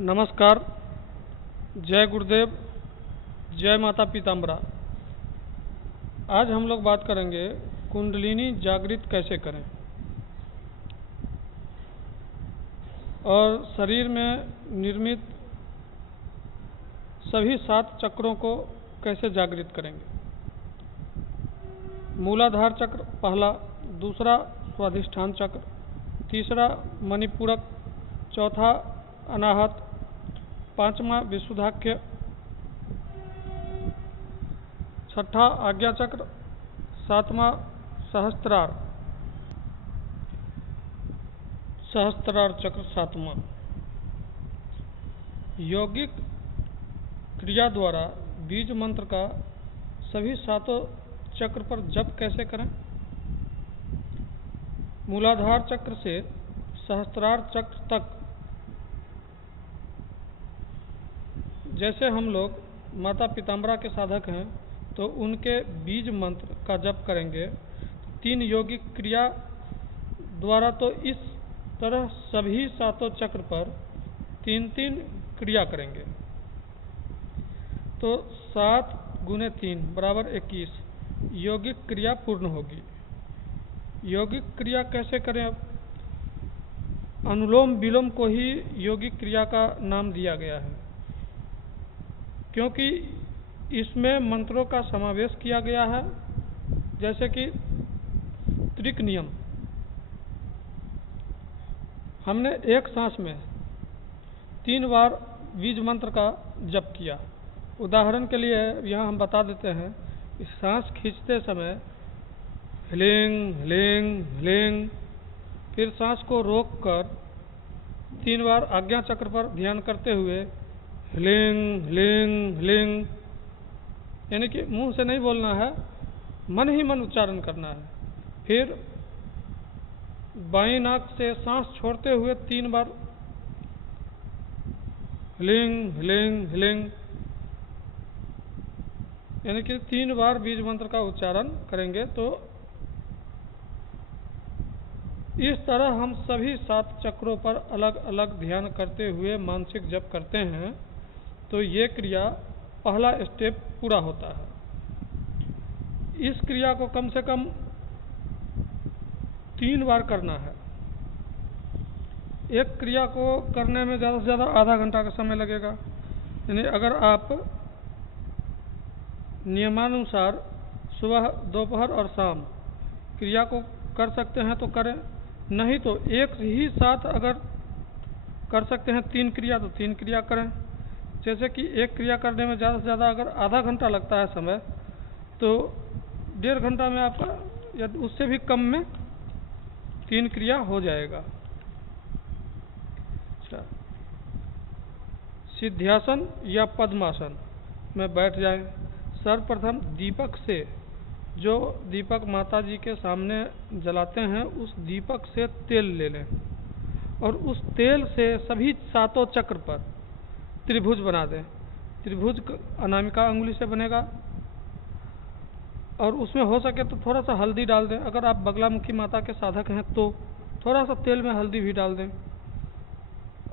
नमस्कार। जय गुरुदेव। जय माता पीताम्बरा। आज हम लोग बात करेंगे कुंडलिनी जागृत कैसे करें और शरीर में निर्मित सभी 7 चक्रों को कैसे जागृत करेंगे। मूलाधार चक्र पहला, दूसरा स्वाधिष्ठान चक्र, तीसरा मणिपूरक, चौथा अनाहत, पांचवा विशुद्धाख्य, छठा आज्ञा चक्र, सातवां सहस्त्रार चक्र सातवां। यौगिक क्रिया द्वारा बीज मंत्र का सभी 7 चक्र पर जप कैसे करें। मूलाधार चक्र से सहस्त्रार चक्र तक जैसे हम लोग माता पीताम्बरा के साधक हैं तो उनके बीज मंत्र का जप करेंगे। 3 यौगिक क्रिया द्वारा तो इस तरह सभी 7 चक्र पर 3-3 क्रिया करेंगे तो 7 × 3 = 21 यौगिक क्रिया पूर्ण होगी। यौगिक क्रिया कैसे करें। अब अनुलोम विलोम को ही यौगिक क्रिया का नाम दिया गया है क्योंकि इसमें मंत्रों का समावेश किया गया है, जैसे कि त्रिक नियम। हमने एक सांस में 3 बार बीज मंत्र का जप किया। उदाहरण के लिए यहाँ हम बता देते हैं कि सांस खींचते समय ह्लीं ह्लीं ह्लीं, फिर सांस को रोककर 3 बार आज्ञा चक्र पर ध्यान करते हुए ह्लीं ह्लीं ह्लीं, यानी कि मुंह से नहीं बोलना है, मन ही मन उच्चारण करना है। फिर बाईं नाक से सांस छोड़ते हुए 3 बार ह्लीं ह्लीं ह्लीं, यानी कि 3 बार बीज मंत्र का उच्चारण करेंगे। तो इस तरह हम सभी 7 चक्रों पर अलग अलग ध्यान करते हुए मानसिक जप करते हैं तो ये क्रिया पहला स्टेप पूरा होता है। इस क्रिया को कम से कम 3 बार करना है। एक क्रिया को करने में ज़्यादा से ज़्यादा आधा घंटा का समय लगेगा। यानी अगर आप नियमानुसार सुबह, दोपहर और शाम क्रिया को कर सकते हैं तो करें, नहीं तो एक ही साथ अगर कर सकते हैं 3 क्रिया तो 3 क्रिया करें। जैसे कि एक क्रिया करने में ज़्यादा से ज़्यादा अगर आधा घंटा लगता है समय तो 1.5 घंटा में आपका या उससे भी कम में 3 क्रिया हो जाएगा। अच्छा, सिद्ध्यासन या पद्मासन में बैठ जाएं। सर्वप्रथम दीपक से, जो दीपक माता जी के सामने जलाते हैं उस दीपक से तेल ले लें और उस तेल से सभी 7 चक्र पर त्रिभुज बना दें। त्रिभुज अनामिका अंगुली से बनेगा और उसमें हो सके तो थोड़ा सा हल्दी डाल दें। अगर आप बगलामुखी माता के साधक हैं तो थोड़ा सा तेल में हल्दी भी डाल दें,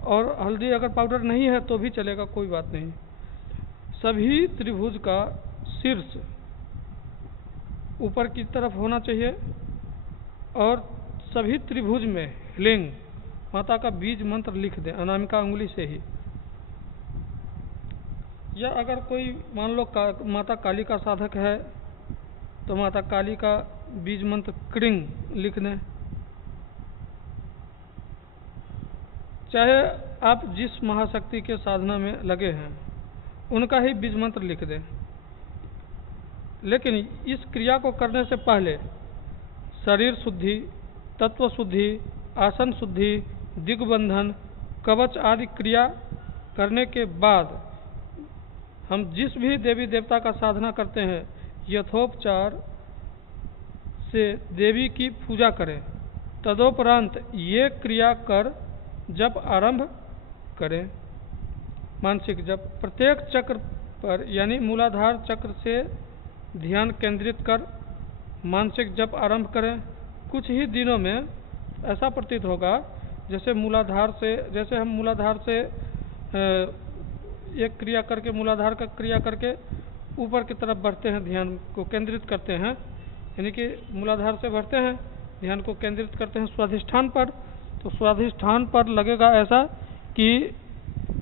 और हल्दी अगर पाउडर नहीं है तो भी चलेगा, कोई बात नहीं। सभी त्रिभुज का शीर्ष ऊपर की तरफ होना चाहिए और सभी त्रिभुज में ह्लीं माता का बीज मंत्र लिख दें अनामिका अंगुली से ही। या अगर कोई मान लो माता काली का साधक है तो माता काली का बीज मंत्र क्रीं लिख दें। चाहे आप जिस महाशक्ति के साधना में लगे हैं उनका ही बीज मंत्र लिख दें, लेकिन इस क्रिया को करने से पहले शरीर शुद्धि, तत्व शुद्धि, आसन शुद्धि, दिग्बंधन, कवच आदि क्रिया करने के बाद हम जिस भी देवी देवता का साधना करते हैं यथोपचार से देवी की पूजा करें। तदोपरांत ये क्रिया कर जप आरंभ करें। मानसिक जप प्रत्येक चक्र पर यानी मूलाधार चक्र से ध्यान केंद्रित कर मानसिक जप आरंभ करें। कुछ ही दिनों में ऐसा प्रतीत होगा जैसे हम मूलाधार से एक क्रिया करके, मूलाधार का क्रिया करके ऊपर की तरफ बढ़ते हैं, ध्यान को केंद्रित करते हैं, यानी कि मूलाधार से बढ़ते हैं, ध्यान को केंद्रित करते हैं स्वाधिष्ठान पर। तो स्वाधिष्ठान पर लगेगा ऐसा कि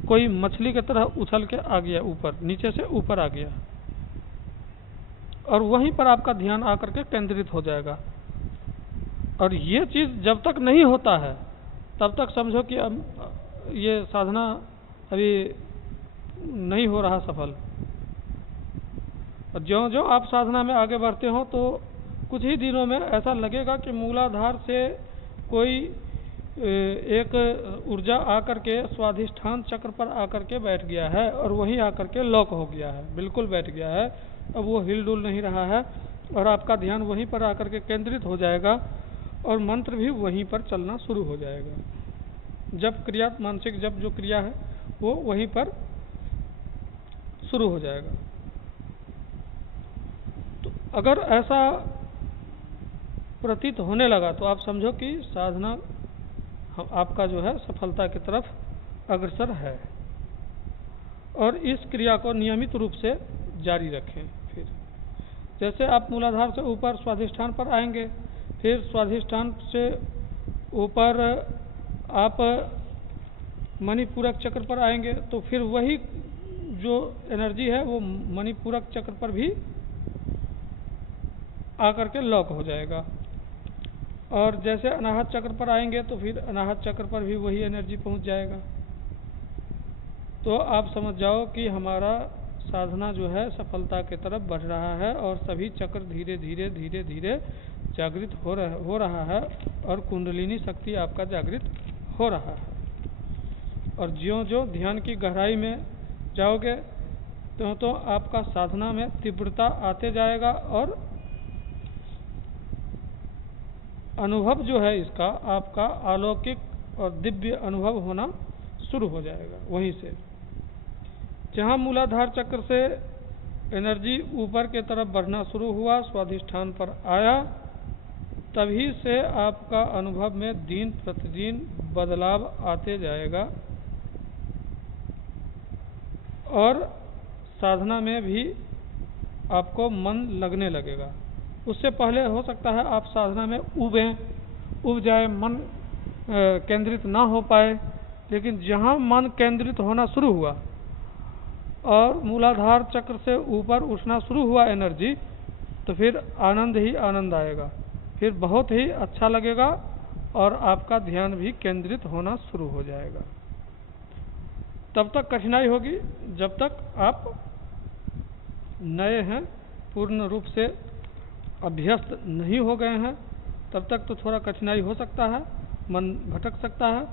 कोई मछली की तरह उछल के आ गया ऊपर, नीचे से ऊपर आ गया, और वहीं पर आपका ध्यान आकर के केंद्रित हो जाएगा। और ये चीज़ जब तक नहीं होता है तब तक समझो कि अब ये साधना अभी नहीं हो रहा सफल। और ज्यों ज्यों आप साधना में आगे बढ़ते हो तो कुछ ही दिनों में ऐसा लगेगा कि मूलाधार से कोई एक ऊर्जा आकर के स्वाधिष्ठान चक्र पर आकर के बैठ गया है और वहीं आकर के लॉक हो गया है, बिल्कुल बैठ गया है। अब वो हिल डुल नहीं रहा है और आपका ध्यान वहीं पर आकर के केंद्रित हो जाएगा और मंत्र भी वहीं पर चलना शुरू हो जाएगा। जब क्रिया, मानसिक जब जो क्रिया है वो वहीं पर शुरू हो जाएगा। तो अगर ऐसा प्रतीत होने लगा तो आप समझो कि साधना आपका जो है सफलता की तरफ अग्रसर है। और इस क्रिया को नियमित रूप से जारी रखें। फिर जैसे आप मूलाधार से ऊपर स्वाधिष्ठान पर आएंगे, फिर स्वाधिष्ठान से ऊपर आप मणिपूरक चक्र पर आएंगे, तो फिर वही जो एनर्जी है वो मणिपूरक चक्र पर भी आकर के लॉक हो जाएगा। और जैसे अनाहत चक्र पर आएंगे तो फिर अनाहत चक्र पर भी वही एनर्जी पहुंच जाएगा। तो आप समझ जाओ कि हमारा साधना जो है सफलता की तरफ बढ़ रहा है और सभी चक्र धीरे धीरे धीरे धीरे जागृत हो रहा है और कुंडलिनी शक्ति आपका जागृत हो रहा है। और ज्यों ज्यों ध्यान की गहराई में जाओगे तो आपका साधना में तीव्रता आते जाएगा और अनुभव जो है इसका आपका अलौकिक और दिव्य अनुभव होना शुरू हो जाएगा। वहीं से जहाँ मूलाधार चक्र से एनर्जी ऊपर के तरफ बढ़ना शुरू हुआ, स्वाधिष्ठान पर आया, तभी से आपका अनुभव में दिन प्रतिदिन बदलाव आते जाएगा और साधना में भी आपको मन लगने लगेगा। उससे पहले हो सकता है आप साधना में उब जाए, मन केंद्रित ना हो पाए, लेकिन जहाँ मन केंद्रित होना शुरू हुआ और मूलाधार चक्र से ऊपर उठना शुरू हुआ एनर्जी, तो फिर आनंद ही आनंद आएगा, फिर बहुत ही अच्छा लगेगा और आपका ध्यान भी केंद्रित होना शुरू हो जाएगा। तब तक कठिनाई होगी जब तक आप नए हैं, पूर्ण रूप से अभ्यस्त नहीं हो गए हैं, तब तक तो थोड़ा कठिनाई हो सकता है, मन भटक सकता है।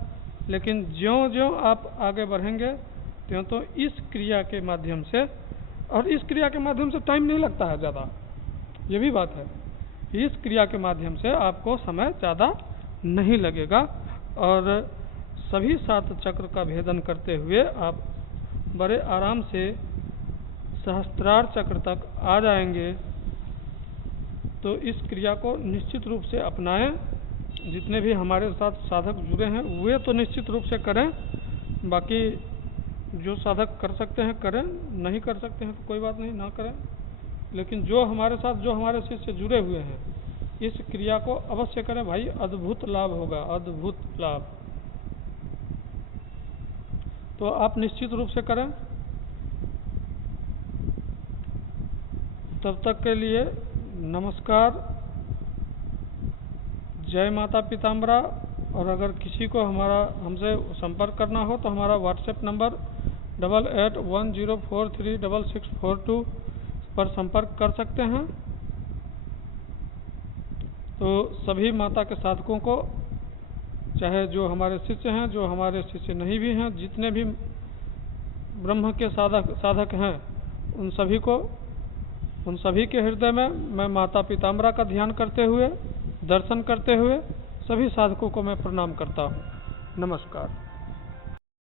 लेकिन ज्यों ज्यों आप आगे बढ़ेंगे त्यों तो इस क्रिया के माध्यम से, और इस क्रिया के माध्यम से टाइम नहीं लगता है ज़्यादा, ये भी बात है। इस क्रिया के माध्यम से आपको समय ज़्यादा नहीं लगेगा और सभी 7 चक्र का भेदन करते हुए आप बड़े आराम से सहस्त्रार चक्र तक आ जाएंगे। तो इस क्रिया को निश्चित रूप से अपनाएं। जितने भी हमारे साथ साधक जुड़े हैं वे तो निश्चित रूप से करें, बाकी जो साधक कर सकते हैं करें, नहीं कर सकते हैं तो कोई बात नहीं, ना करें। लेकिन जो हमारे साथ, जो हमारे शिष्य जुड़े हुए हैं, इस क्रिया को अवश्य करें भाई, अद्भुत लाभ होगा, अद्भुत लाभ। तो आप निश्चित रूप से करें। तब तक के लिए नमस्कार, जय माता पीताम्बरा। और अगर किसी को हमसे संपर्क करना हो तो हमारा व्हाट्सएप नंबर 8810436642 पर संपर्क कर सकते हैं। तो सभी माता के साधकों को, चाहे जो हमारे शिष्य हैं, जो हमारे शिष्य नहीं भी हैं, जितने भी ब्रह्म के साधक हैं, उन सभी के हृदय में मैं माता पीताम्बरा का ध्यान करते हुए, दर्शन करते हुए सभी साधकों को मैं प्रणाम करता हूँ। नमस्कार।